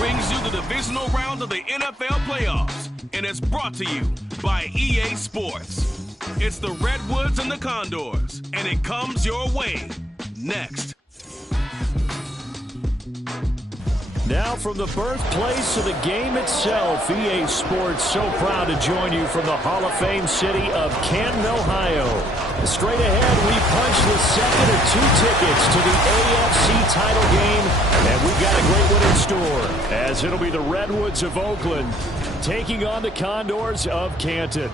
brings you the divisional round of the NFL playoffs, and it's brought to you by EA Sports. It's the Redwoods and the Condors, and it comes your way next. Now from the birthplace of the game itself, EA Sports so proud to join you from the Hall of Fame city of Canton, Ohio. Straight ahead, we punch the second of 2 tickets to the AFC title game, and we've got a great one in store, as it'll be the Redwoods of Oakland taking on the Condors of Canton.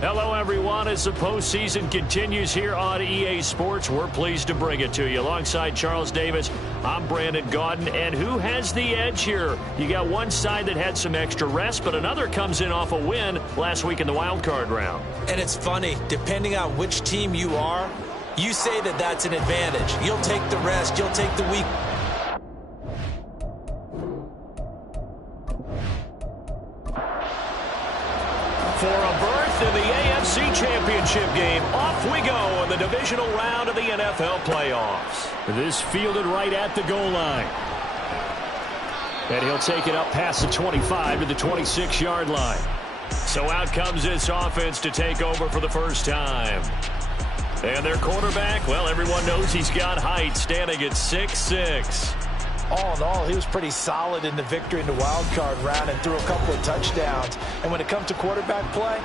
Hello, everyone. As the postseason continues here on EA Sports, we're pleased to bring it to you. Alongside Charles Davis, I'm Brandon Gaudin. And who has the edge here? You got one side that had some extra rest, but another comes in off a win last week in the wild card round. And it's funny, depending on which team you are, you say that that's an advantage. You'll take the rest, you'll take the week. For a berth in the AFC Championship game, off we go in the divisional round of the NFL playoffs. This fielded right at the goal line. And he'll take it up past the 25 to the 26-yard line. So out comes this offense to take over for the first time. And their quarterback, well, everyone knows he's got height, standing at 6'6". All in all, he was pretty solid in the victory in the wild card round and threw a couple of touchdowns. And when it comes to quarterback play,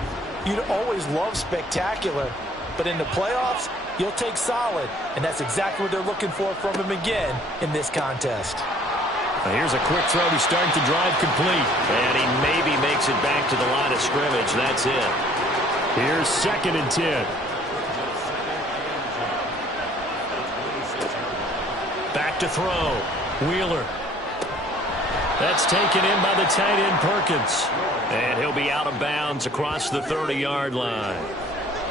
you'd always love spectacular. But in the playoffs, you'll take solid. And that's exactly what they're looking for from him again in this contest. Here's a quick throw to start the drive complete. And he maybe makes it back to the line of scrimmage. That's it. Here's 2nd and 10. Back to throw. Wheeler. That's taken in by the tight end Perkins. And he'll be out of bounds across the 30-yard line.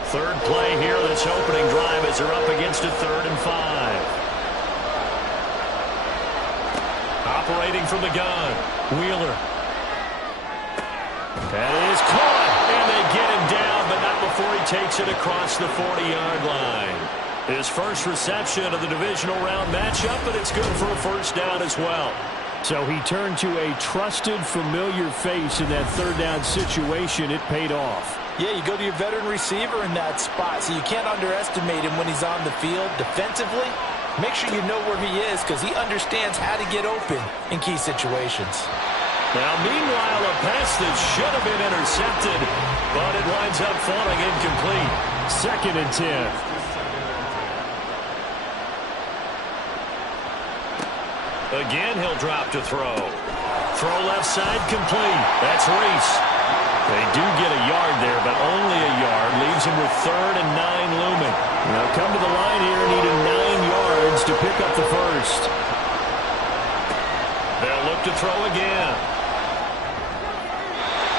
Third play here, this opening drive as they're up against a 3rd and 5. Operating from the gun. Wheeler. That is caught. And they get him down, but not before he takes it across the 40-yard line. His first reception of the divisional round matchup, but it's good for a first down as well. So he turned to a trusted, familiar face in that 3rd down situation. It paid off. Yeah, you go to your veteran receiver in that spot, so you can't underestimate him when he's on the field. Defensively, make sure you know where he is because he understands how to get open in key situations. Now, meanwhile, a pass that should have been intercepted, but it winds up falling incomplete. 2nd and 10. Again, he'll drop to throw. Throw left side complete. That's Reese. They do get a yard there, but only a yard. Leaves him with 3rd and 9 looming. Now come to the line here, needing 9 yards to pick up the first. They'll look to throw again.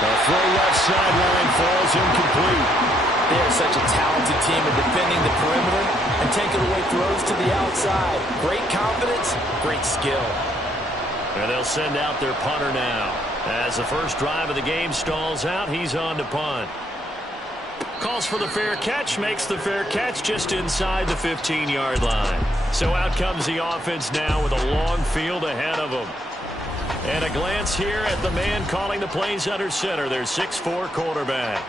The throw left sideline falls incomplete. They are such a talented team in defending the perimeter and taking away throws to the outside. Great confidence, great skill. And they'll send out their punter now. As the first drive of the game stalls out, he's on to punt. Calls for the fair catch, makes the fair catch just inside the 15-yard line. So out comes the offense now with a long field ahead of them. And a glance here at the man calling the plays under center, their 6'4" quarterback.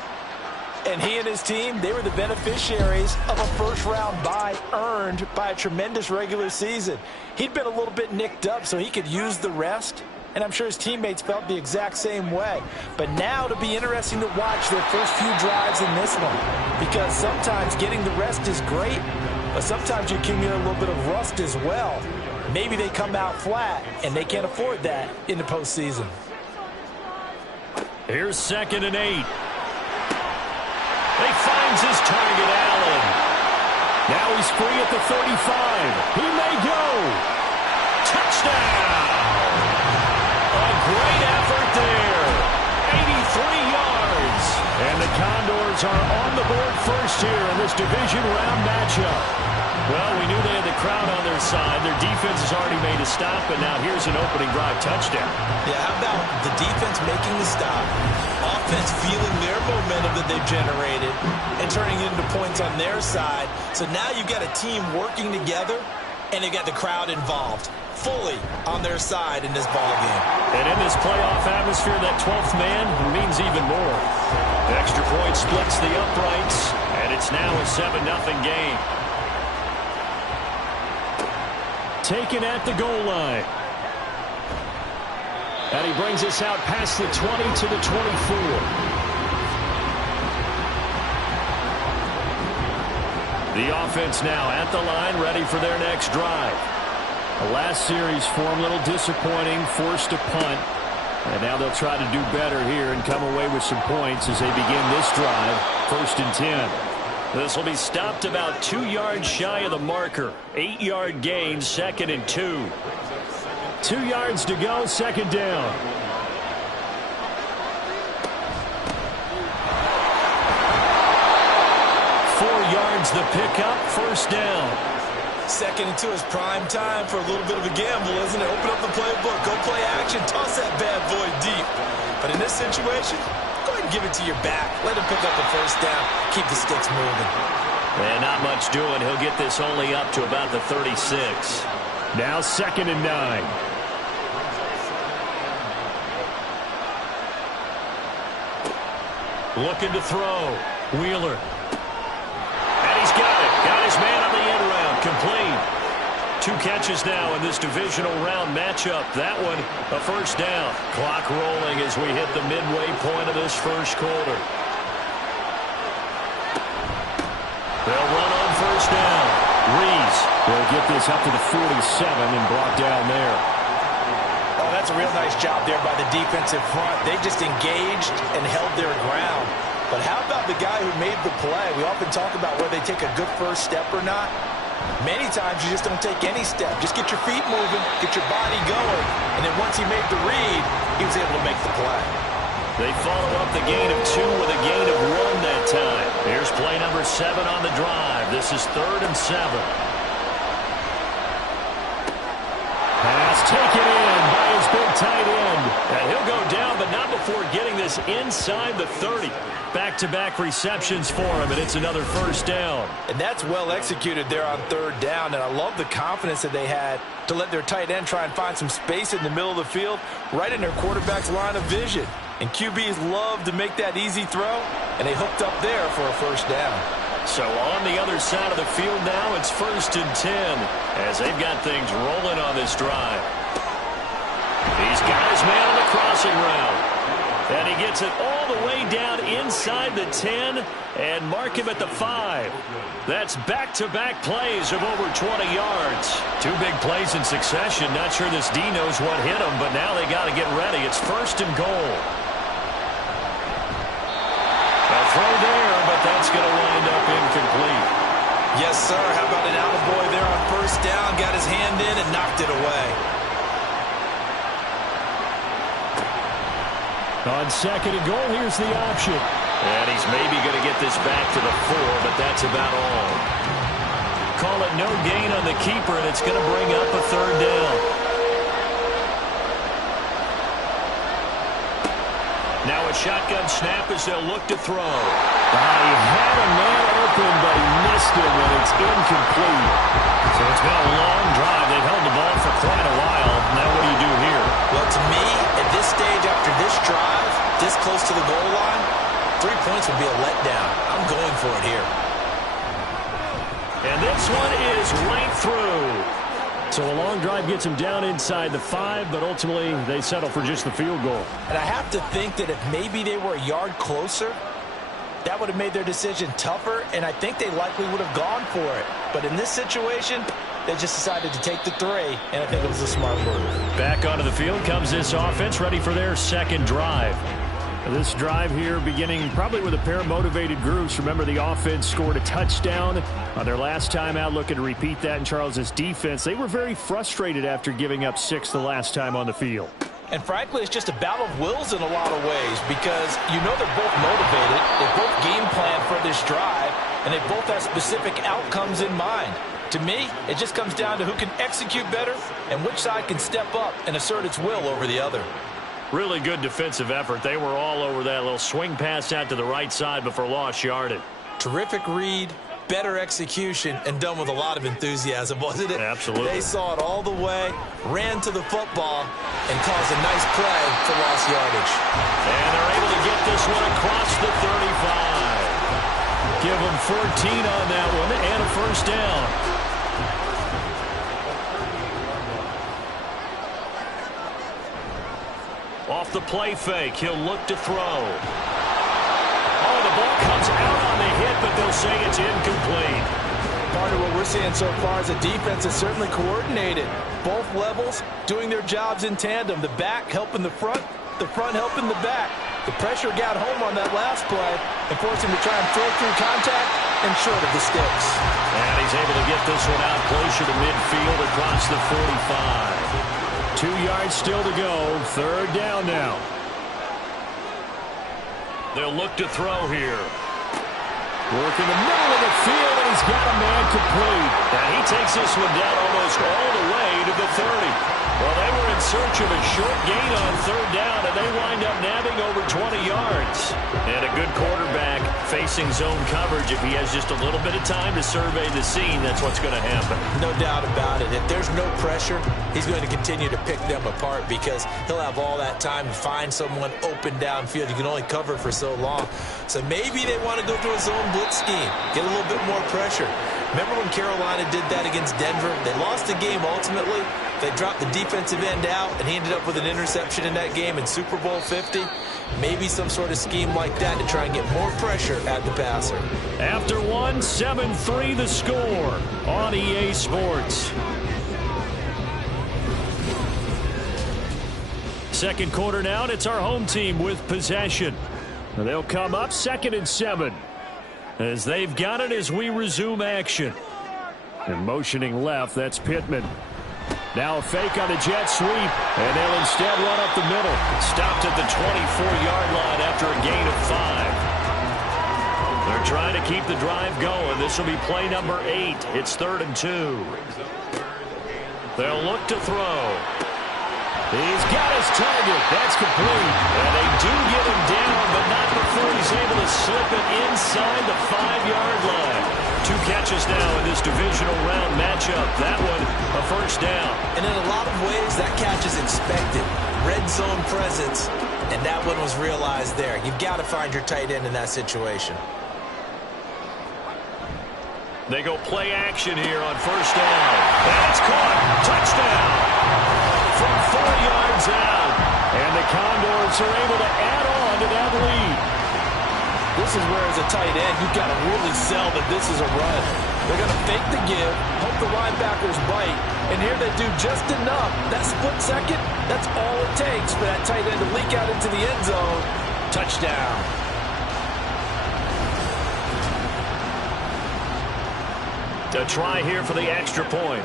And he and his team, they were the beneficiaries of a first-round bye earned by a tremendous regular season. He'd been a little bit nicked up, so he could use the rest. And I'm sure his teammates felt the exact same way. But now it'll be interesting to watch their first few drives in this one. Because sometimes getting the rest is great, but sometimes you can get a little bit of rust as well. Maybe they come out flat, and they can't afford that in the postseason. Here's 2nd and 8. He finds his target, Allen. Now he's free at the 35. He may go. Touchdown. A great effort there. 83 yards. And the Condors are on the board first here in this division round matchup. Well, we knew they had the crowd on their side. Their defense has already made a stop, but now here's an opening drive touchdown. Yeah, how about the defense making the stop, offense feeling their momentum that they've generated, and turning it into points on their side. So now you've got a team working together, and they've got the crowd involved. fully on their side in this ball game. And in this playoff atmosphere, that 12th man means even more. The extra point splits the uprights, and it's now a 7-0 game. Taken at the goal line. And he brings us out past the 20 to the 24. The offense now at the line, ready for their next drive. The last series for them, a little disappointing, forced a punt. And now they'll try to do better here and come away with some points as they begin this drive, 1st and 10. This will be stopped about 2 yards shy of the marker. 8-yard gain, 2nd and 2. 2 yards to go, 2nd down. The pickup, 1st down. 2nd and 2 is prime time for a little bit of a gamble, isn't it? Open up the playbook, go play action, toss that bad boy deep. But in this situation, go ahead and give it to your back. Let him pick up the 1st down. Keep the sticks moving. And not much doing. He'll get this only up to about the 36. Now 2nd and 9. Looking to throw. Wheeler. Got his man on the end round, complete. 2 catches now in this divisional round matchup. That one, a 1st down. Clock rolling as we hit the midway point of this 1st quarter. They'll run on 1st down. Reese will get this up to the 47 and brought down there. Oh, that's a real nice job there by the defensive front. They just engaged and held their ground. But how about the guy who made the play? We often talk about whether they take a good 1st step or not. Many times you just don't take any step. Just get your feet moving, get your body going. And then once he made the read, he was able to make the play. They follow up the gain of 2 with a gain of 1 that time. Here's play number 7 on the drive. This is 3rd and 7. Pass taken in by his big tight end. And he'll go down, but not before getting this inside the 30. Back-to-back receptions for him, and it's another 1st down. And that's well executed there on 3rd down, and I love the confidence that they had to let their tight end try and find some space in the middle of the field, right in their quarterback's line of vision. And QBs love to make that easy throw, and they hooked up there for a 1st down. So on the other side of the field now, it's 1st and 10, as they've got things rolling on this drive. He's got his man on the crossing route. And he gets it all the way down inside the 10 and mark him at the 5. That's back-to-back plays of over 20 yards. 2 big plays in succession. Not sure this D knows what hit him, but now they got to get ready. It's 1st and goal. A throw there, but that's going to wind up incomplete. Yes, sir. How about an attaboy there on 1st down? Got his hand in and knocked it away. On 2nd and goal, here's the option. And he's maybe going to get this back to the 4, but that's about all. Call it no gain on the keeper, and it's going to bring up a 3rd down. Now a shotgun snap as they'll look to throw. He had a man open, but he missed him, and it's incomplete. So it's been a long drive. They've held the ball for quite a while. Now what do you do here? Well, to me, at this stage after this drive, this close to the goal line, 3 points would be a letdown. I'm going for it here. And this one is right through. So a long drive gets them down inside the 5, but ultimately they settle for just the field goal. And I have to think that if maybe they were a yard closer, that would have made their decision tougher, and I think they likely would have gone for it. But in this situation, they just decided to take the 3, and I think it was a smart move. Back onto the field comes this offense, ready for their 2nd drive. This drive here beginning probably with a pair of motivated groups. Remember, the offense scored a touchdown on their last time out, looking to repeat that in Charles's defense. They were very frustrated after giving up 6 the last time on the field. And frankly, it's just a battle of wills in a lot of ways because you know they're both motivated. They both game plan for this drive, and they both have specific outcomes in mind. To me, it just comes down to who can execute better and which side can step up and assert its will over the other. Really good defensive effort. They were all over that little swing pass out to the right side before lost yardage. Terrific read, better execution and done with a lot of enthusiasm, wasn't it? Absolutely. They saw it all the way, ran to the football, and caused a nice play for lost yardage. And they're able to get this one across the 35. Give them 14 on that one and a first down. Off the play fake, he'll look to throw. Oh, the ball comes out on the hit, but they'll say it's incomplete. Part of what we're seeing so far is the defense is certainly coordinated. Both levels doing their jobs in tandem. The back helping the front helping the back. The pressure got home on that last play and forced him to try and throw through contact and short of the sticks. And he's able to get this one out closer to midfield across the 45. 2 yards still to go. Third down now. They'll look to throw here. Work in the middle of the field, and he's got a man complete. And he takes this one down almost all the way to the 30. Well, they were in search of a short gain on third down, and they wind up nabbing over 20 yards. And a good quarterback facing zone coverage. If he has just a little bit of time to survey the scene, that's what's going to happen. No doubt about it. If there's no pressure, he's going to continue to pick them apart because he'll have all that time to find someone open downfield. You can only cover for so long. So maybe they want to go to a zone blitz scheme, get a little bit more pressure. Remember when Carolina did that against Denver? They lost the game ultimately. They dropped the defensive end out, and he ended up with an interception in that game in Super Bowl 50. Maybe some sort of scheme like that to try and get more pressure at the passer. After one, 7-3 the score on EA Sports. Second quarter now, and it's our home team with possession. They'll come up 2nd and 7 as they've got it as we resume action. And motioning left, that's Pittman. Now a fake on a jet sweep, and they'll instead run up the middle. Stopped at the 24-yard line after a gain of 5. They're trying to keep the drive going. This will be play number 8. It's 3rd and 2. They'll look to throw. He's got his target. That's complete. And they do get him down, but not before he's able to slip it inside the 5-yard line. 2 catches now in this divisional round matchup. That one, a first down. And in a lot of ways, that catch is expected. Red zone presence, and that one was realized there. You've got to find your tight end in that situation. They go play action here on first down. And it's caught. Touchdown. From 4 yards out. And the Condors are able to add on to that lead. This is where, as a tight end, you've got to really sell that this is a run. They're going to fake the give, hope the linebackers bite, and here they do just enough. That split second, that's all it takes for that tight end to leak out into the end zone. Touchdown. To try here for the extra point.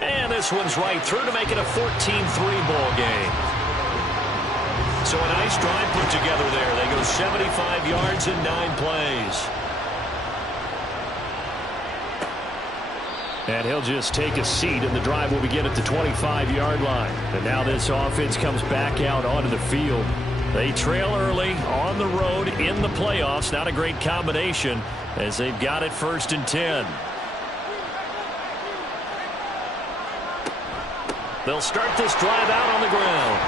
And this one's right through to make it a 14-3 ball game. So a nice drive put together there. They go 75 yards in 9 plays. And he'll just take a seat, and the drive will begin at the 25-yard line. And now this offense comes back out onto the field. They trail early on the road in the playoffs. Not a great combination as they've got it 1st and 10. They'll start this drive out on the ground.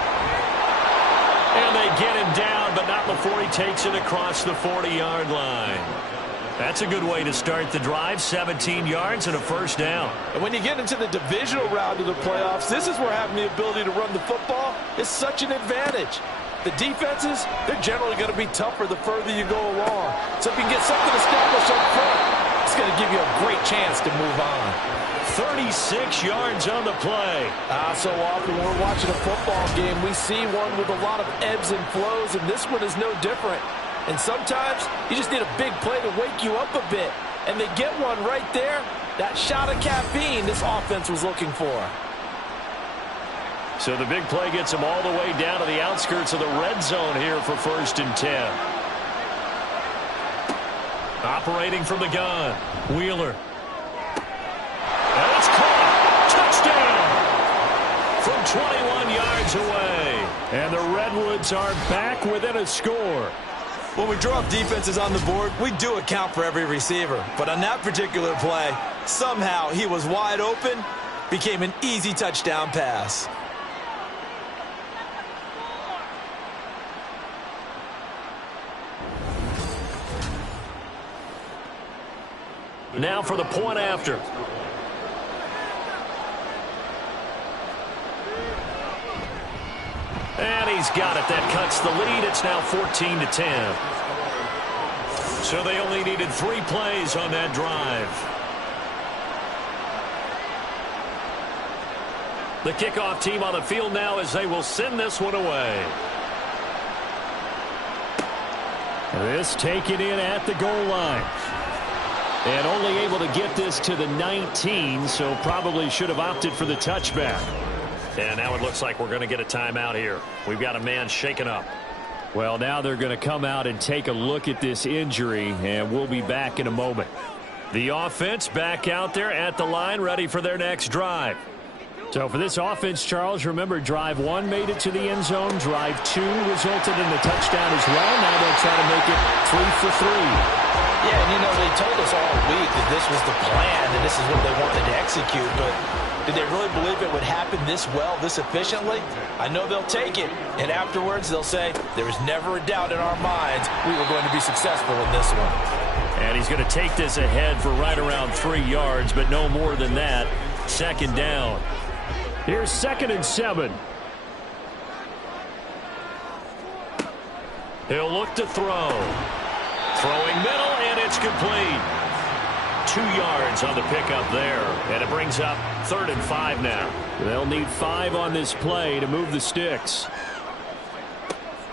And they get him down, but not before he takes it across the 40-yard line. That's a good way to start the drive. 17 yards and a first down. And when you get into the divisional round of the playoffs, this is where having the ability to run the football is such an advantage. The defenses, they're generally going to be tougher the further you go along. So if you can get something established up front, it's going to give you a great chance to move on. 36 yards on the play. So often when we're watching a football game, we see one with a lot of ebbs and flows, and this one is no different. And sometimes you just need a big play to wake you up a bit. And they get one right there. That shot of caffeine this offense was looking for. So the big play gets them all the way down to the outskirts of the red zone here for 1st and 10. Operating from the gun, Wheeler. And it's caught. Touchdown. From 21 yards away. And the Redwoods are back within a score. When we draw up defenses on the board, we do account for every receiver. But on that particular play, somehow he was wide open, became an easy touchdown pass. Now for the point after. And he's got it. That cuts the lead. It's now 14-10. So they only needed 3 plays on that drive. The kickoff team on the field now as they will send this one away. This taken in at the goal line. And only able to get this to the 19, so probably should have opted for the touchback. And now it looks like we're going to get a timeout here. We've got a man shaken up. Well, now they're going to come out and take a look at this injury, and we'll be back in a moment. The offense back out there at the line, ready for their next drive. So for this offense, Charles, remember, drive 1 made it to the end zone. Drive 2 resulted in a touchdown as well. Now they'll try to make it 3 for 3. Yeah, and they told us all week that this was the plan and this is what they wanted to execute, but did they really believe it would happen this well, this efficiently? I know they'll take it, and afterwards they'll say, there was never a doubt in our minds we were going to be successful in this one. And he's going to take this ahead for right around 3 yards, but no more than that. Second down. Here's 2nd and 7. He'll look to throw. Throwing middle, and it's complete. 2 yards on the pickup there, and it brings up 3rd and 5 now. They'll need 5 on this play to move the sticks.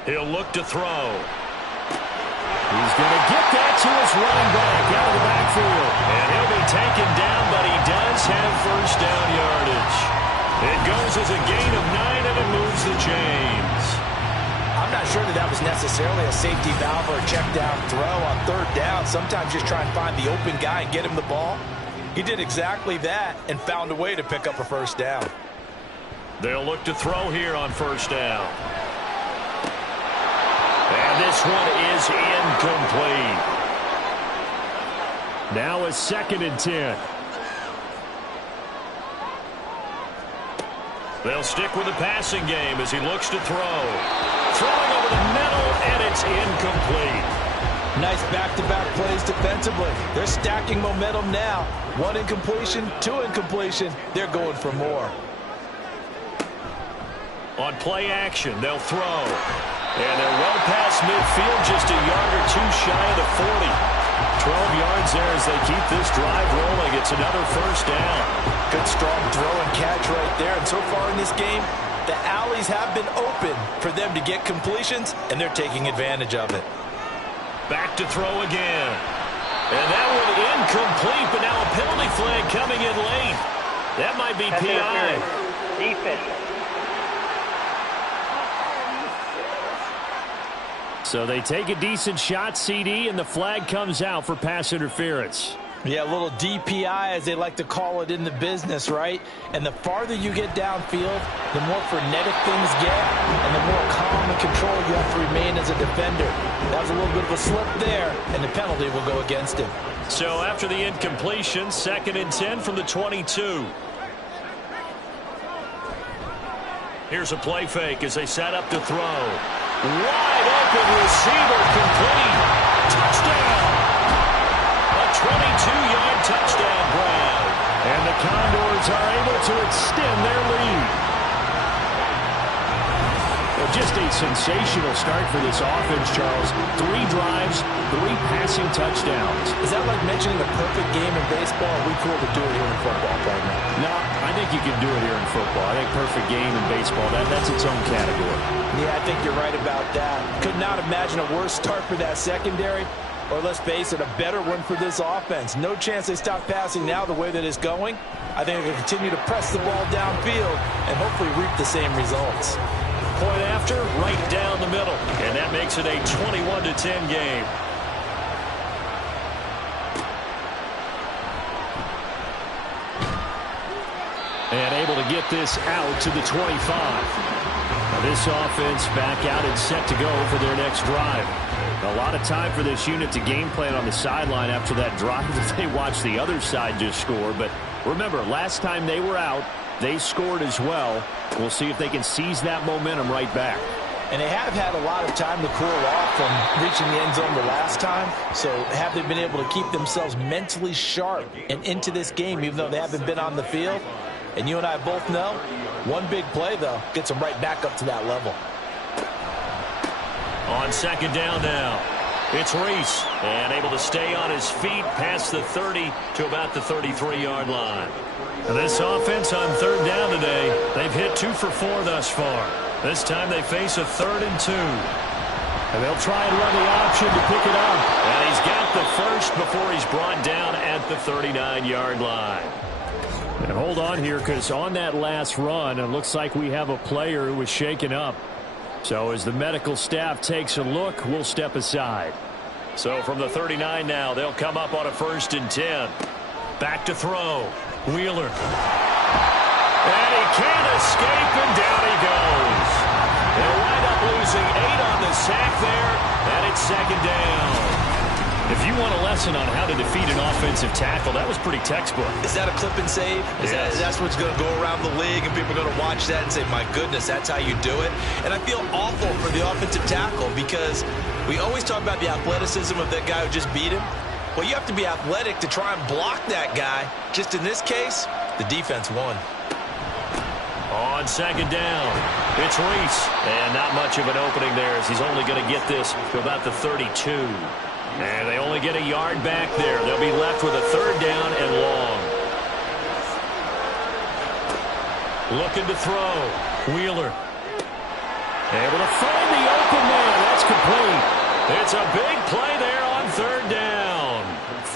He'll look to throw. He's going to get that to his running back out of the backfield. And he'll be taken down, but he does have first down yardage. It goes as a gain of 9, and it moves the chains. I'm not sure that was necessarily a safety valve or a check down throw on 3rd down. Sometimes just try and find the open guy and get him the ball. He did exactly that and found a way to pick up a first down. They'll look to throw here on 1st down. And this one is incomplete. Now a 2nd and 10. They'll stick with the passing game as he looks to throw. Throwing over the middle, and it's incomplete. Nice back-to-back plays defensively. They're stacking momentum now. 1 incompletion, 2 incompletion. They're going for more. On play action, they'll throw. And they're well past midfield, just a yard or 2 shy of the 40. 12 yards there as they keep this drive rolling. It's another first down. Good strong throw and catch right there. And so far in this game, the alleys have been open for them to get completions, and they're taking advantage of it. Back to throw again. And that one incomplete, but now a penalty flag coming in late. That might be PI. Defense. So they take a decent shot, CD, and the flag comes out for pass interference. Yeah, a little DPI, as they like to call it in the business, right? And the farther you get downfield, the more frenetic things get, and the more calm and control you have to remain as a defender. That was a little bit of a slip there, and the penalty will go against him. So after the incompletion, 2nd and 10 from the 22. Here's a play fake as they set up to throw. Wide open receiver, complete. Touchdown. A 22-yard touchdown grab. And the Condors are able to extend their lead. Well, just a sensational start for this offense, Charles. 3 drives, 3 passing touchdowns. Is that like mentioning a perfect game in baseball? Are we cool to do it here in football, partner? No, I think you can do it here in football. I think perfect game in baseball, that's its own category. Yeah, I think you're right about that. Could not imagine a worse start for that secondary, or let's face it, a better one for this offense. No chance they stop passing now the way that it's going. I think they can continue to press the ball downfield and hopefully reap the same results. Point after, right down the middle. And that makes it a 21-10 game. And able to get this out to the 25. This offense back out and set to go for their next drive. A lot of time for this unit to game plan on the sideline after that drive that they watched the other side just score. But remember, last time they were out, they scored as well. We'll see if they can seize that momentum right back. And they have had a lot of time to cool off from reaching the end zone the last time. So have they been able to keep themselves mentally sharp and into this game, even though they haven't been on the field? And you and I both know, one big play, though, gets them right back up to that level. On second down now, it's Reese, and able to stay on his feet past the 30 to about the 33-yard line. This offense on third down today, they've hit 2 for 4 thus far. This time they face a 3rd and 2. And they'll try and run the option to pick it up. And he's got the first before he's brought down at the 39-yard line. And hold on here, because on that last run, it looks like we have a player who was shaken up. So as the medical staff takes a look, we'll step aside. So from the 39 now, they'll come up on a 1st and 10. Back to throw. Wheeler. And he can't escape, and down he goes. They'll wind up losing 8 on the sack there, and it's 2nd down. If you want a lesson on how to defeat an offensive tackle, that was pretty textbook. Is that a clip and save? That's what's going to go around the league, and people are going to watch that and say, my goodness, that's how you do it? And I feel awful for the offensive tackle because we always talk about the athleticism of that guy who just beat him. Well, you have to be athletic to try and block that guy. Just in this case, the defense won. On second down, it's Reese. And not much of an opening there as he's only going to get this to about the 32. And they only get a yard back there. They'll be left with a 3rd down and long. Looking to throw. Wheeler. Able to find the open man. That's complete. It's a big play there on 3rd down.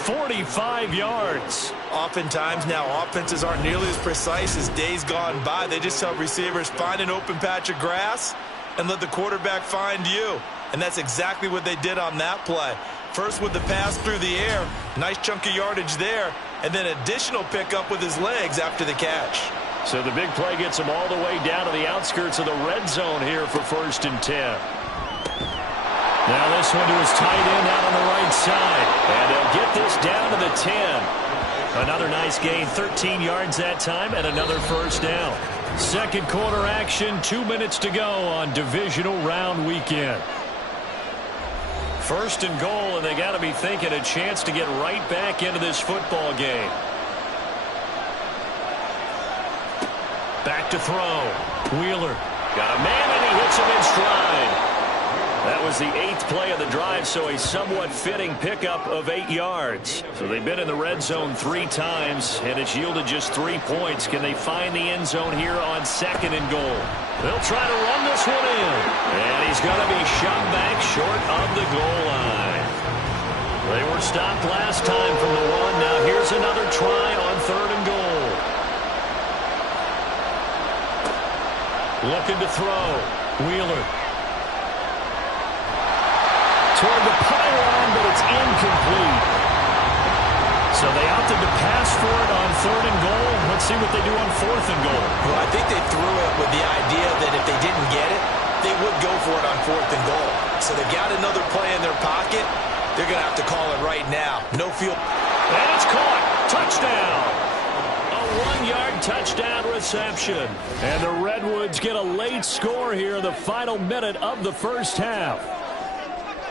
45 yards. Oftentimes now offenses aren't nearly as precise as days gone by. They just tell receivers, find an open patch of grass and let the quarterback find you. And that's exactly what they did on that play. First with the pass through the air, nice chunk of yardage there, and then additional pickup with his legs after the catch. So the big play gets him all the way down to the outskirts of the red zone here for 1st and 10. Now this one to his tight end out on the right side. And they'll get this down to the 10. Another nice gain, 13 yards that time, and another 1st down. Second quarter action, 2 minutes to go on divisional round weekend. 1st and goal, and they got to be thinking a chance to get right back into this football game. Back to throw. Wheeler. Got a man, and he hits him in stride. That was the 8th play of the drive, so a somewhat fitting pickup of 8 yards. So they've been in the red zone 3 times, and it's yielded just 3 points. Can they find the end zone here on 2nd and goal? They'll try to run this one in. And he's going to be shot back short of the goal line. They were stopped last time from the 1. Now here's another try on 3rd and goal. Looking to throw. Wheeler. Toward the pylon, but it's incomplete. So they opted to pass for it on 3rd and goal. Let's see what they do on 4th and goal. Well, I think they threw it with the idea that if they didn't get it, they would go for it on 4th and goal. So they got another play in their pocket. They're going to have to call it right now. No field. And it's caught. Touchdown. A 1-yard touchdown reception. And the Redwoods get a late score here in the final minute of the first half.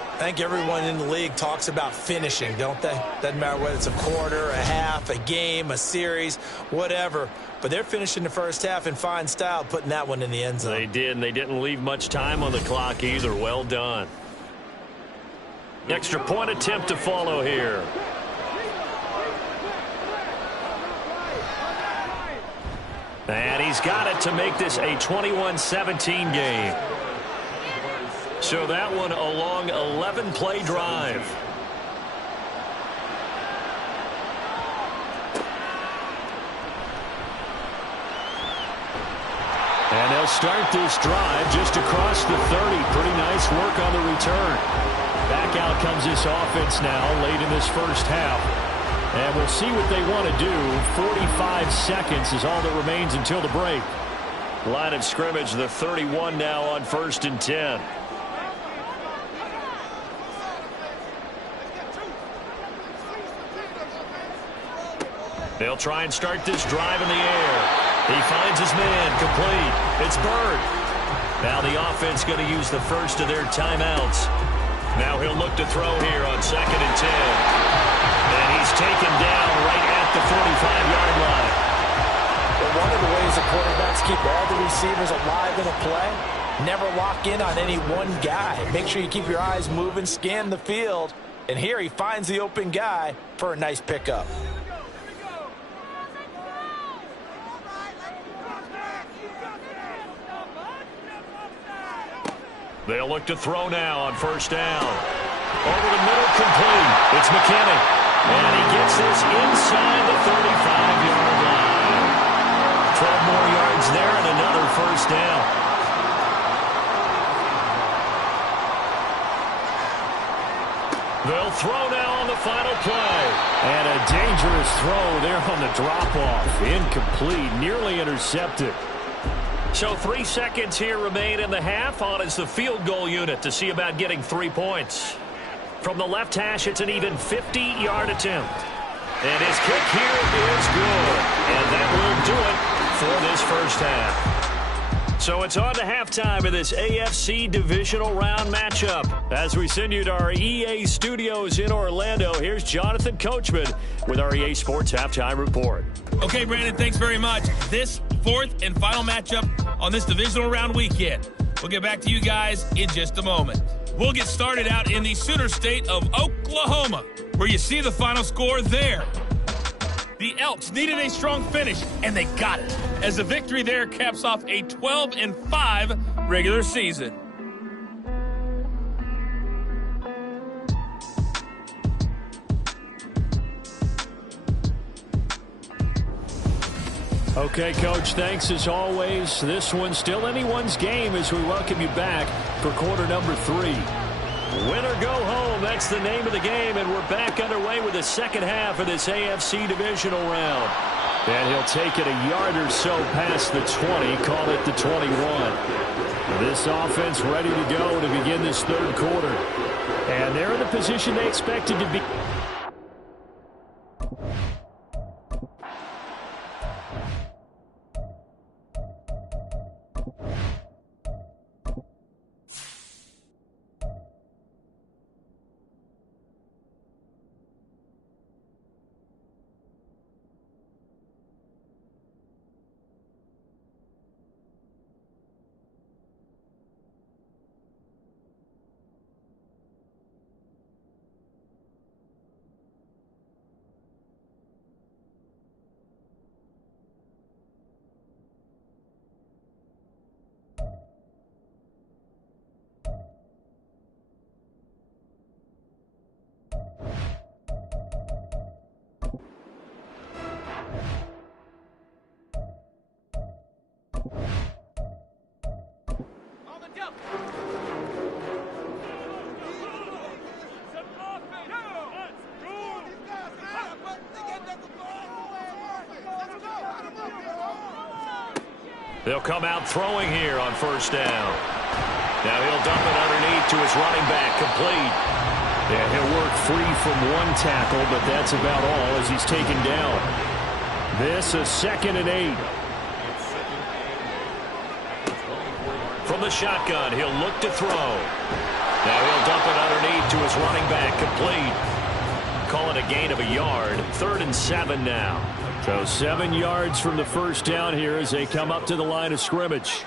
I think everyone in the league talks about finishing, don't they? Doesn't matter whether it's a quarter, a half, a game, a series, whatever. But they're finishing the first half in fine style, putting that one in the end zone. They did, and they didn't leave much time on the clock either. Well done. Extra point attempt to follow here. And he's got it to make this a 21-17 game. So that one a long 11-play drive. And they'll start this drive just across the 30. Pretty nice work on the return. Back out comes this offense now late in this first half. And we'll see what they want to do. 45 seconds is all that remains until the break. Line of scrimmage, the 31 now on 1st and 10. They'll try and start this drive in the air. He finds his man, complete. It's Bird. Now the offense going to use the first of their timeouts. Now he'll look to throw here on 2nd and 10. And he's taken down right at the 45-yard line. But one of the ways the quarterbacks keep all the receivers alive in a play, never lock in on any one guy. Make sure you keep your eyes moving, scan the field. And here he finds the open guy for a nice pickup. They'll look to throw now on 1st down. Over the middle, complete. It's McKinney. And he gets this inside the 35-yard line. 12 more yards there and another 1st down. They'll throw now on the final play. And a dangerous throw there on the drop-off. Incomplete, nearly intercepted. So 3 seconds here remain in the half. On is the field goal unit to see about getting 3 points. From the left hash, it's an even 50-yard attempt. And his kick here is good. And that will do it for this first half. So it's on to halftime of this AFC divisional round matchup. As we send you to our EA studios in Orlando, here's Jonathan Coachman with our EA Sports Halftime Report. Okay, Brandon, thanks very much. This 4th and final matchup on this divisional round weekend. We'll get back to you guys in just a moment. We'll get started out in the Sooner State of Oklahoma, where you see the final score there. The Elks needed a strong finish, and they got it, as the victory there caps off a 12-5 regular season. Okay, Coach, thanks as always. This one's still anyone's game as we welcome you back for quarter number 3. Win or go home, that's the name of the game, and we're back underway with the second half of this AFC divisional round. And he'll take it a yard or so past the 20, call it the 21. This offense ready to go to begin this 3rd quarter. And they're in the position they expected to be. They'll come out throwing here on 1st down. Now he'll dump it underneath to his running back, complete. Yeah, he'll work free from one tackle, but that's about all as he's taken down. This is 2nd and 8. From the shotgun, he'll look to throw. Now he'll dump it underneath to his running back, complete. Call it a gain of a yard. 3rd and 7 now. So 7 yards from the 1st down here as they come up to the line of scrimmage.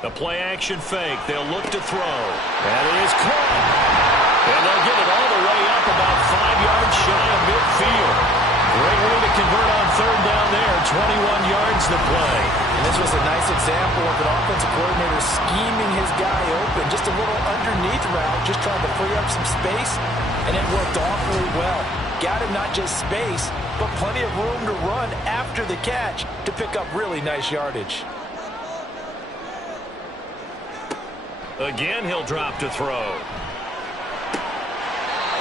The play action fake. They'll look to throw. That is caught. And they'll get it all the way up about 5 yards shy of midfield. Great way to convert on 3rd down there. 21 yards to play. And this was a nice example of an offensive coordinator scheming his guy open. Just a little underneath route, just trying to free up some space. And it worked awfully well. Got him not just space, but plenty of room to run after the catch to pick up really nice yardage. Again, he'll drop to throw.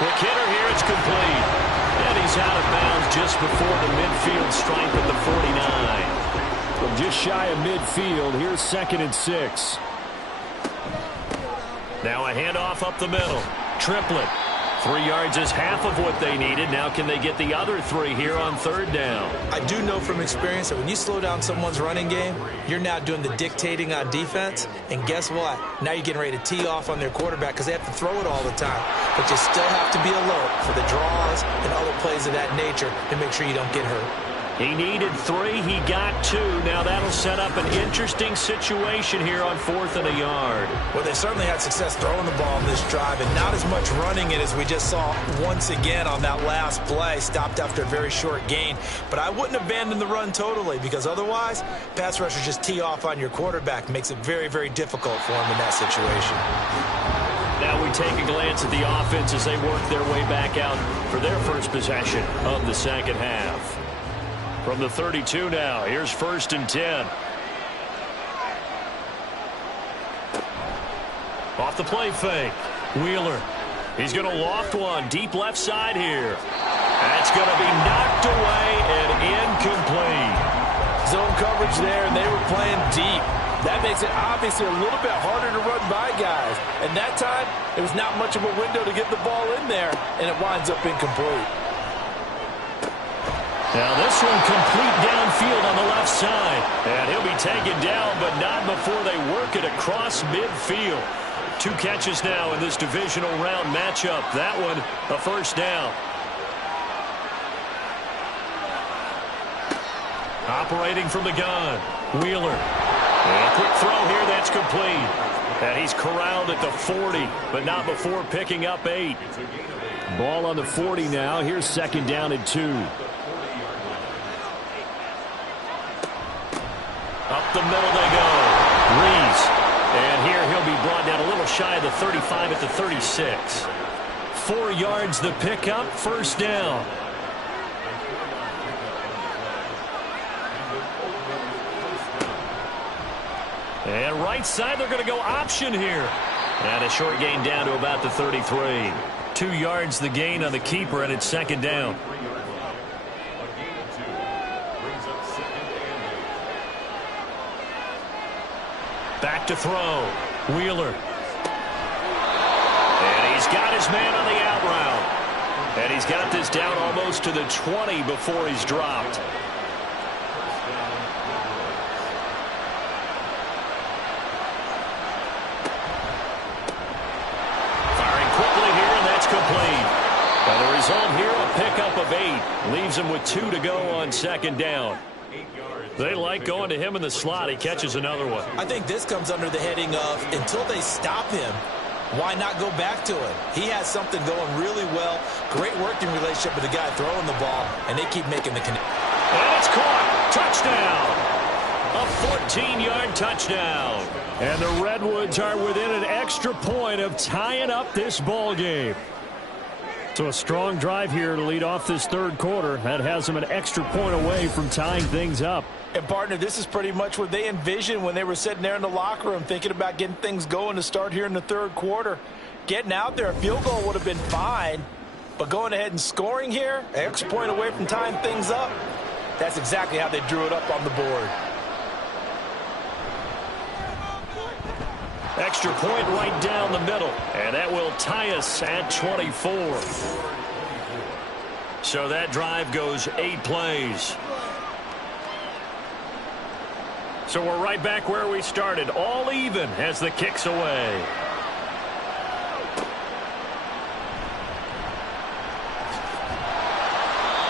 Quick hitter here, it's complete. And he's out of bounds just before the midfield stripe at the 49. From just shy of midfield, here's 2nd and 6. Now a handoff up the middle. Triplet. 3 yards is half of what they needed. Now can they get the other 3 here on 3rd down? I do know from experience that when you slow down someone's running game, you're now doing the dictating on defense. And guess what? Now you're getting ready to tee off on their quarterback because they have to throw it all the time. But you still have to be alert for the draws and other plays of that nature to make sure you don't get hurt. He needed 3. He got 2. Now that'll set up an interesting situation here on 4th and a yard. Well, they certainly had success throwing the ball in this drive and not as much running it as we just saw once again on that last play. Stopped after a very short gain. But I wouldn't abandon the run totally because otherwise, pass rushers just tee off on your quarterback. Makes it very, very difficult for him in that situation. Now we take a glance at the offense as they work their way back out for their first possession of the second half. From the 32 now, here's 1st and 10. Off the play fake. Wheeler. He's going to loft one deep left side here. That's going to be knocked away and incomplete. Zone coverage there, and they were playing deep. That makes it obviously a little bit harder to run by guys. And that time, there was not much of a window to get the ball in there, and it winds up incomplete. Now this one complete downfield on the left side. And he'll be taken down, but not before they work it across midfield. 2 catches now in this divisional round matchup. That one, a 1st down. Operating from the gun. Wheeler. And a quick throw here, that's complete. And he's corralled at the 40, but not before picking up 8. Ball on the 40 now. Here's 2nd down and 2. Up the middle they go. Reese. And here he'll be brought down a little shy of the 35 at the 36. 4 yards the pickup, 1st down. And right side, they're going to go option here. And a short gain down to about the 33. 2 yards the gain on the keeper, and it's 2nd down. Back to throw. Wheeler. And he's got his man on the out route. And he's got this down almost to the 20 before he's dropped. Firing quickly here, and that's complete. And the result here, a pickup of 8. Leaves him with 2 to go on 2nd down. They like going to him in the slot. He catches another one. I think this comes under the heading of until they stop him, why not go back to him? He has something going really well. Great working relationship with the guy throwing the ball, and they keep making the connection. And it's caught. Touchdown. A 14-yard touchdown. And the Redwoods are within an extra point of tying up this ball game. So a strong drive here to lead off this 3rd quarter. That has them an extra point away from tying things up. And, partner, this is pretty much what they envisioned when they were sitting there in the locker room thinking about getting things going to start here in the 3rd quarter. Getting out there, a field goal would have been fine. But going ahead and scoring here, an extra point away from tying things up, that's exactly how they drew it up on the board. Extra point right down the middle. And that will tie us at 24. So that drive goes 8 plays. So we're right back where we started. All even as the kick's away.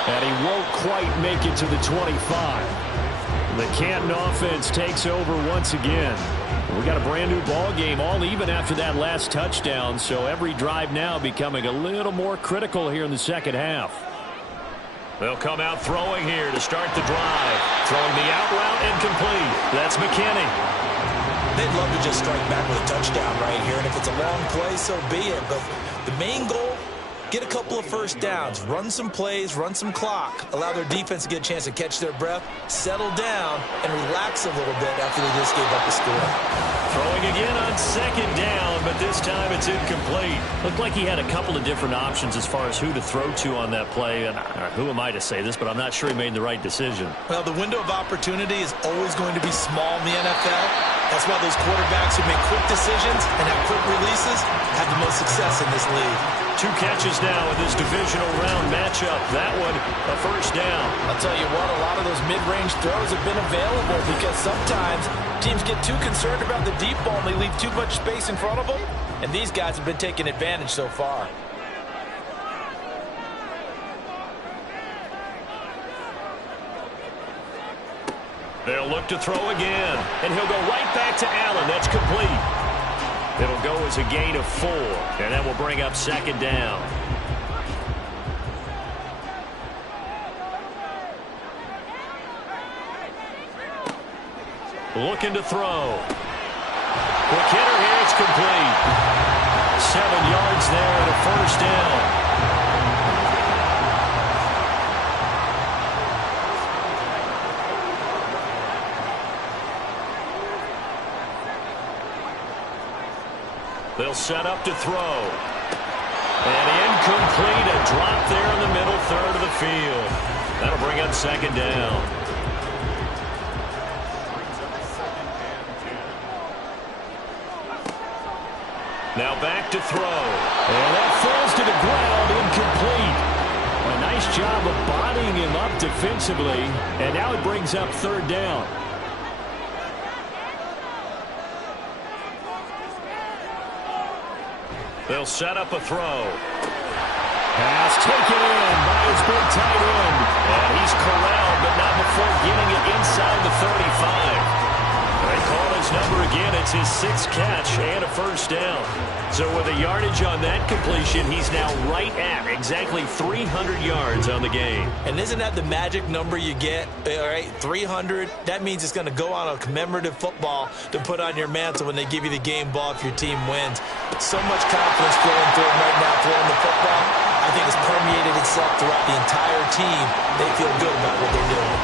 And he won't quite make it to the 25. The Canton offense takes over once again. We got a brand new ball game, all even after that last touchdown. So every drive now becoming a little more critical here in the 2nd half. They'll come out throwing here to start the drive. Throwing the out route incomplete. That's McKinney. They'd love to just strike back with a touchdown right here. And if it's a long play, so be it. But the main goal, get a couple of first downs, run some plays, run some clock, allow their defense to get a chance to catch their breath, settle down, and relax a little bit after they just gave up a score. Throwing again on second down, but this time it's incomplete. Looked like he had a couple of different options as far as who to throw to on that play. And who am I to say this, but I'm not sure he made the right decision. Well, the window of opportunity is always going to be small in the NFL. That's why those quarterbacks who make quick decisions and have quick releases have the most success in this league. 2 catches now in this divisional round matchup. That one, a first down. I'll tell you what, a lot of those mid-range throws have been available because sometimes teams get too concerned about the deep ball and they leave too much space in front of them. And these guys have been taking advantage so far. They'll look to throw again, and he'll go right back to Allen. That's complete. It'll go as a gain of 4, and that will bring up second down. Looking to throw. Quick hitter here, it's complete. 7 yards there and a first down. They'll set up to throw. And incomplete, a drop there in the middle third of the field. That'll bring up second down. Now back to throw. And that falls to the ground, incomplete. A nice job of bodying him up defensively. And now it brings up third down. They'll set up a throw. Pass taken in by his big tight end. And he's corralled, but not before getting it inside the 35. They call his number again. It's his 6th catch and a first down. So with a yardage on that completion, he's now right at exactly 300 yards on the game. And isn't that the magic number you get? All right, 300. That means it's going to go on a commemorative football to put on your mantle when they give you the game ball if your team wins. So much confidence flowing through him right now, throwing the football. I think it's permeated itself throughout the entire team. They feel good about what they're doing.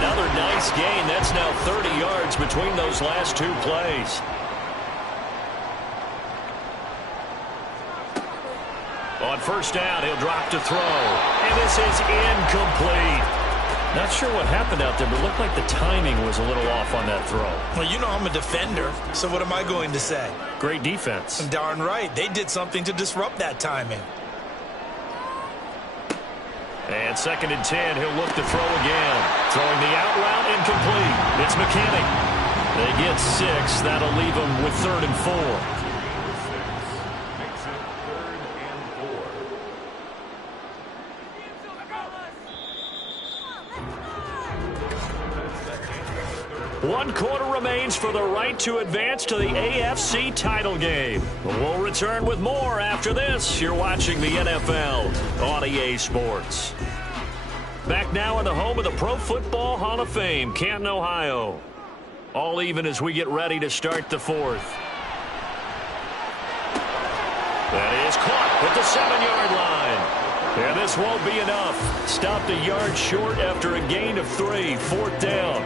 Another nice gain. That's now 30 yards between those last 2 plays. On first down, he'll drop to throw. And this is incomplete. Not sure what happened out there, but it looked like the timing was a little off on that throw. Well, you know I'm a defender, so what am I going to say? Great defense. Darn right. They did something to disrupt that timing. And 2nd and 10, he'll look to throw again. Throwing the out route, incomplete. It's McKinney. They get 6. That'll leave them with 3rd and 4. One quarter remains for the right to advance to the AFC title game. We'll return with more after this. You're watching the NFL on EA Sports. Back now in the home of the Pro Football Hall of Fame, Canton, Ohio. All even as we get ready to start the 4th. That is caught at the 7-yard line. And this won't be enough. Stopped a yard short after a gain of 3. 4th down.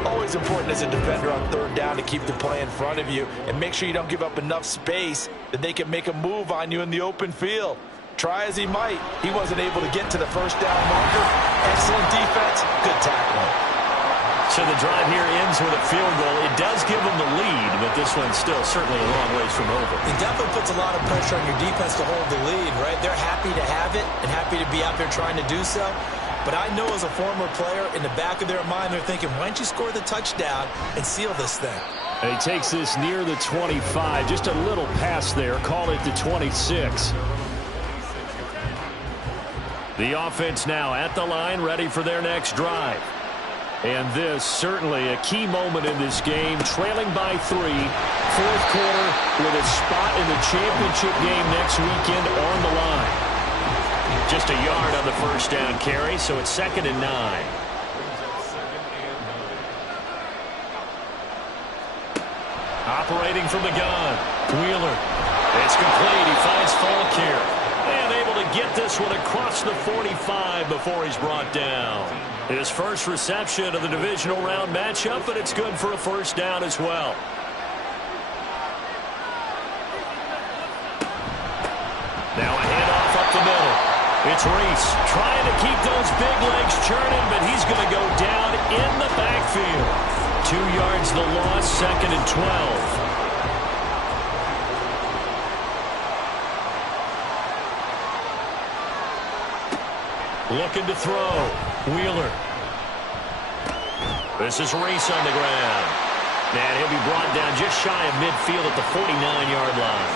Always important as a defender on 3rd down to keep the play in front of you and make sure you don't give up enough space that they can make a move on you in the open field. Try as he might, he wasn't able to get to the first down marker. Excellent defense, good tackling. So the drive here ends with a field goal. It does give them the lead, but this one's still certainly a long ways from over. It definitely puts a lot of pressure on your defense to hold the lead, right? They're happy to have it and happy to be out there trying to do so. But I know as a former player, in the back of their mind, they're thinking, why don't you score the touchdown and seal this thing? And he takes this near the 25. Just a little pass there. Call it the 26. The offense now at the line, ready for their next drive. And this certainly a key moment in this game, trailing by 3. 4th quarter with a spot in the championship game next weekend on the line. Just a yard on the first down carry, so it's 2nd and 9. Operating from the gun, Wheeler. It's complete. He finds Falk here. And get this one across the 45 before he's brought down. His first reception of the divisional round matchup, and it's good for a first down as well. Now a handoff up the middle. It's Reese trying to keep those big legs churning, but he's going to go down in the backfield. 2 yards the loss, 2nd and 12. Looking to throw. Wheeler. This is Reese on the ground. And he'll be brought down just shy of midfield at the 49-yard line.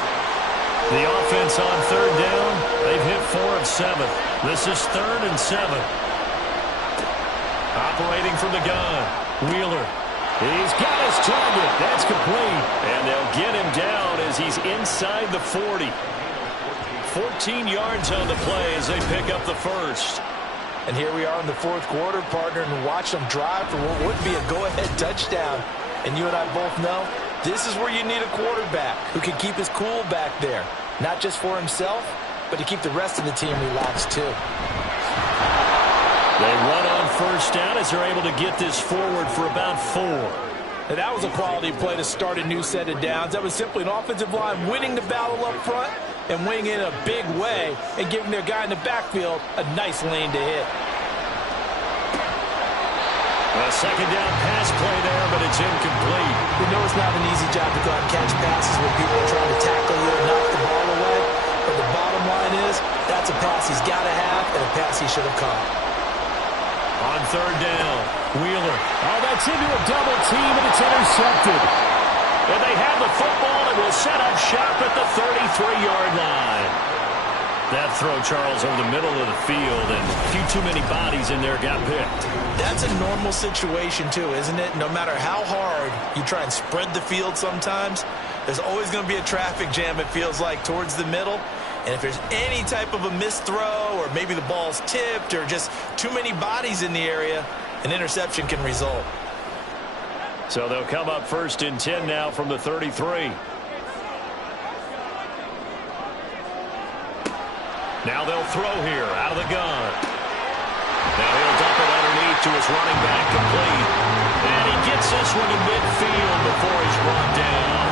The offense on 3rd down. They've hit 4 of 7. This is 3rd and 7. Operating from the gun. Wheeler. He's got his target. That's complete. And they'll get him down as he's inside the 40. 14 yards on the play as they pick up the first. And here we are in the 4th quarter, partner, and watch them drive for what would be a go-ahead touchdown. And you and I both know this is where you need a quarterback who can keep his cool back there. Not just for himself, but to keep the rest of the team relaxed too. They run on 1st down as they're able to get this forward for about 4. And that was a quality play to start a new set of downs. That was simply an offensive line winning the battle up front and winning in a big way and giving their guy in the backfield a nice lane to hit. A 2nd down pass play there, but it's incomplete. You know it's not an easy job to go out and catch passes when people are trying to tackle you and knock the ball away. But the bottom line is that's a pass he's got to have and a pass he should have caught. On 3rd down, Wheeler. Oh, that's into a double team, and it's intercepted. And they have the football and will set up shop at the 33-yard line. That throw, Charles, over the middle of the field, and a few too many bodies in there got picked. That's a normal situation, too, isn't it? No matter how hard you try and spread the field sometimes, there's always going to be a traffic jam, it feels like, towards the middle. And if there's any type of a missed throw or maybe the ball's tipped or just too many bodies in the area, an interception can result. So they'll come up 1st and 10 now from the 33. Now they'll throw here out of the gun. Now he'll dump it underneath to his running back, complete. And he gets this one to midfield before he's brought down.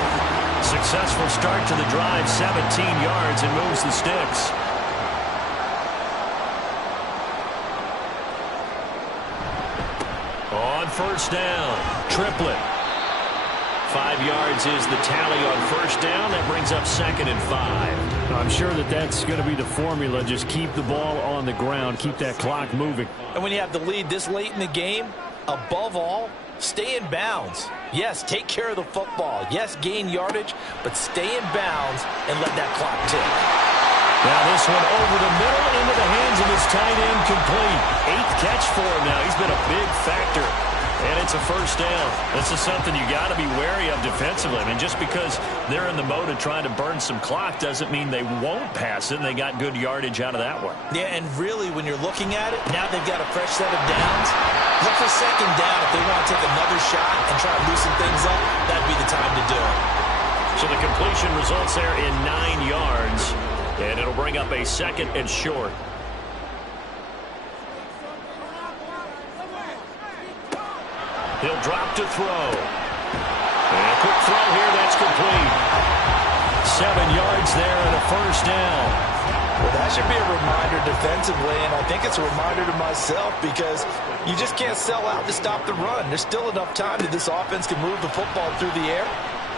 Successful start to the drive, 17 yards, and moves the sticks. On 1st down, Triplett. 5 yards is the tally on 1st down. That brings up 2nd and 5. I'm sure that's going to be the formula. Just keep the ball on the ground. Keep that clock moving. And when you have the lead this late in the game, above all, stay in bounds. Yes, take care of the football. Yes, gain yardage, but stay in bounds and let that clock tick. Now this one over the middle into the hands of his tight end, complete. 8th catch for him now. He's been a big factor. And it's a 1st down. This is something you got to be wary of defensively. I mean, just because they're in the mode of trying to burn some clock doesn't mean they won't pass it, and they got good yardage out of that one. Yeah, and really, when you're looking at it, now they've got a fresh set of downs. Look for 2nd down. If they want to take another shot and try to loosen things up, that'd be the time to do it. So the completion results there in 9 yards, and it'll bring up a 2nd and short. He'll drop to throw. And a quick throw here, that's complete. 7 yards there and a 1st down. Well, that should be a reminder defensively, and I think it's a reminder to myself because you just can't sell out to stop the run. There's still enough time that this offense can move the football through the air,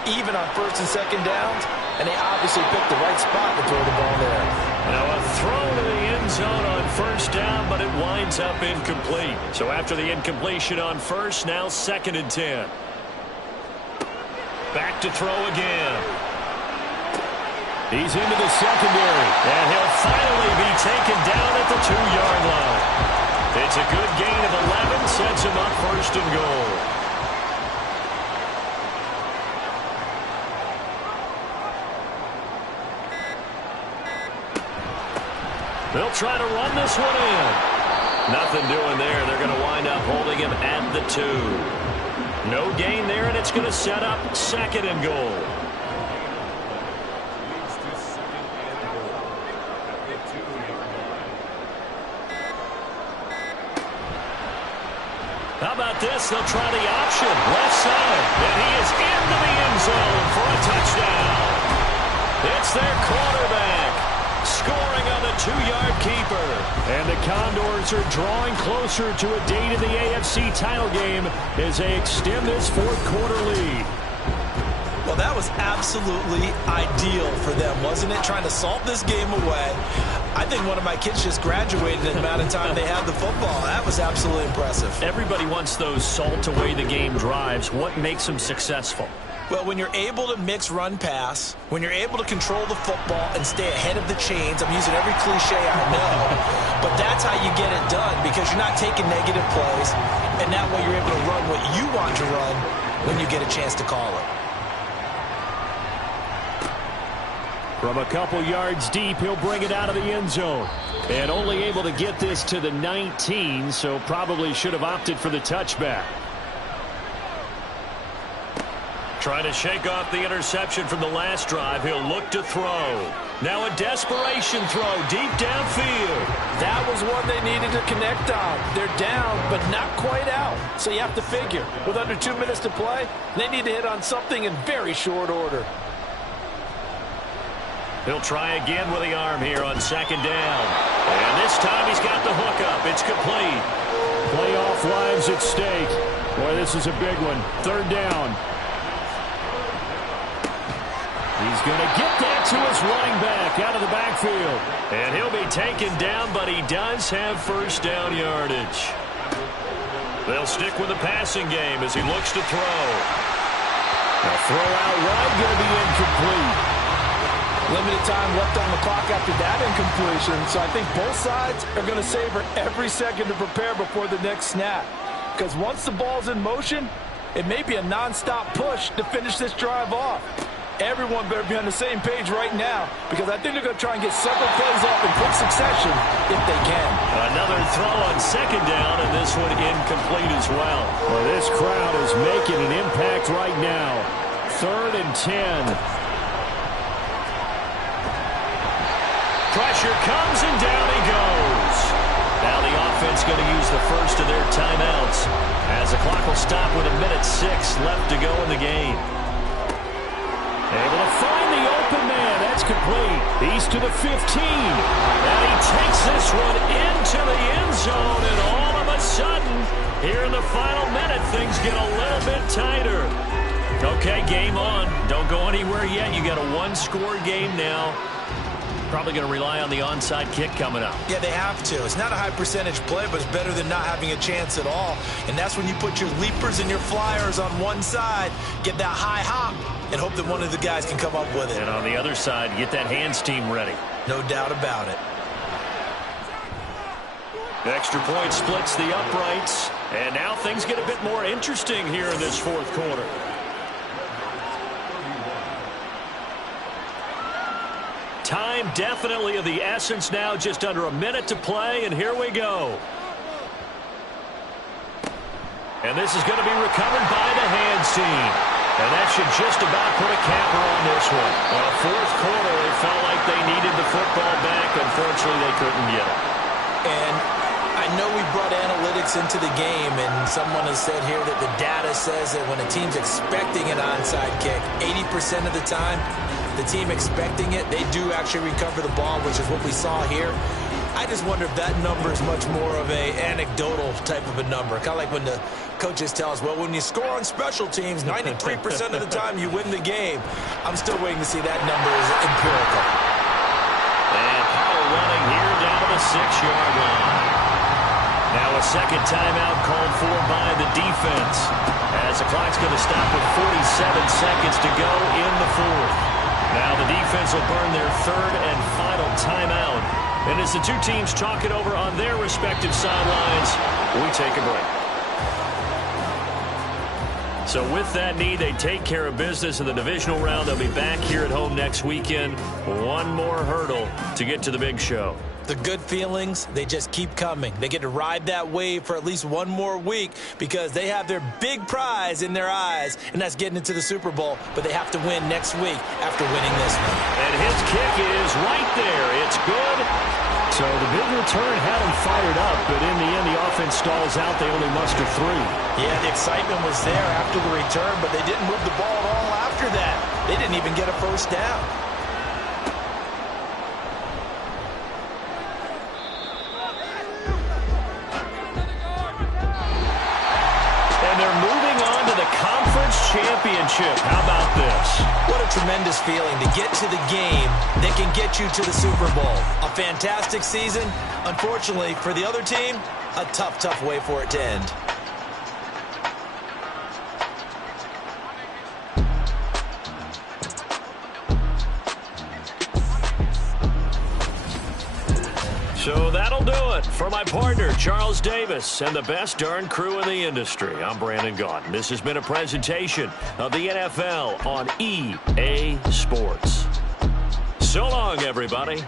even on 1st and 2nd downs, and they obviously picked the right spot to throw the ball there. Now a throw to the end zone on 1st down, but it winds up incomplete. So after the incompletion on 1st, now 2nd and 10. Back to throw again. He's into the secondary. And he'll finally be taken down at the 2-yard line. It's a good gain of 11, sets him up 1st and goal. They'll try to run this one in. Nothing doing there. They're going to wind up holding him at the 2. No gain there, and it's going to set up 2nd and goal. this. They'll try the option. Left side. And he is into the end zone for a touchdown. It's their quarterback scoring on the 2-yard keeper. And the Condors are drawing closer to a date in the AFC title game as they extend this fourth-quarter lead. Well, that was absolutely ideal for them, wasn't it? Trying to salt this game away. I think one of my kids just graduated in the amount of time they had the football. That was absolutely impressive. Everybody wants those salt-away-the-game drives. What makes them successful? Well, when you're able to mix run-pass, when you're able to control the football and stay ahead of the chains, I'm using every cliche I know, but that's how you get it done because you're not taking negative plays, and that way you're able to run what you want to run when you get a chance to call it. From a couple yards deep, he'll bring it out of the end zone. And only able to get this to the 19, so probably should have opted for the touchback. Trying to shake off the interception from the last drive. He'll look to throw. Now a desperation throw deep downfield. That was one they needed to connect on. They're down, but not quite out. So you have to figure, with under 2 minutes to play, they need to hit on something in very short order. He'll try again with the arm here on second down. And this time he's got the hook up. It's complete. Playoff lives at stake. Boy, this is a big one. Third down. He's going to get that to his running back out of the backfield. And he'll be taken down, but he does have first down yardage. They'll stick with the passing game as he looks to throw. A throw out wide, going to be incomplete. Limited time left on the clock after that incompletion, so I think both sides are going to savor every second to prepare before the next snap. Because once the ball's in motion, it may be a non-stop push to finish this drive off. Everyone better be on the same page right now because I think they're going to try and get several plays off in quick succession if they can. Another throw on second down, and this one incomplete as well. Well, this crowd is making an impact right now. 3rd and 10. Pressure comes, and down he goes. Now the offense going to use the first of their timeouts as the clock will stop with 1:06 left to go in the game. Able to find the open man. That's complete. He's to the 15. And he takes this one into the end zone, and all of a sudden, here in the final minute, things get a little bit tighter. Okay, game on. Don't go anywhere yet. You got a one-score game now. Probably going to rely on the onside kick coming up. Yeah, they have to. It's not a high percentage play, but it's better than not having a chance at all. And that's when you put your leapers and your flyers on one side, get that high hop, and hope that one of the guys can come up with it. And on the other side, get that hands team ready. No doubt about it. Extra point splits the uprights. And now things get a bit more interesting here in this fourth quarter. Time definitely of the essence now, just under a minute to play, and here we go. And this is going to be recovered by the hands team. And that should just about put a capper on this one. Well, fourth quarter, they felt like they needed the football back. Unfortunately, they couldn't get it. And I know we brought analytics into the game, and someone has said here that the data says that when a team's expecting an onside kick, 80% of the time, the team expecting it, they do actually recover the ball, which is what we saw here. I just wonder if that number is much more of a anecdotal type of a number. Kind of like when the coaches tell us, well, when you score on special teams, 93% of the time you win the game. I'm still waiting to see that number is empirical. And power running here down to the 6-yard line. Now a second timeout called for by the defense as the clock's going to stop with 47 seconds to go in the fourth. Now the defense will burn their third and final timeout. And as the two teams talk it over on their respective sidelines, we take a break. So with that need, they take care of business in the divisional round. They'll be back here at home next weekend. One more hurdle to get to the big show. The good feelings, they just keep coming. They get to ride that wave for at least one more week because they have their big prize in their eyes, and that's getting into the Super Bowl. But they have to win next week after winning this one. And his kick is right there. It's good. So the big return had them fired up, but in the end, the offense stalls out. They only muster 3. Yeah, the excitement was there after the return, but they didn't move the ball at all after that. They didn't even get a first down. And they're moving on to the conference championship. How about this? What a tremendous feeling to get to the game that can get you to the Super Bowl. A fantastic season. Unfortunately, for the other team, a tough, tough way for it to end. So that'll do it for my partner, Charles Davis, and the best darn crew in the industry. I'm Brandon Gaudin. This has been a presentation of the NFL on EA Sports. So long, everybody.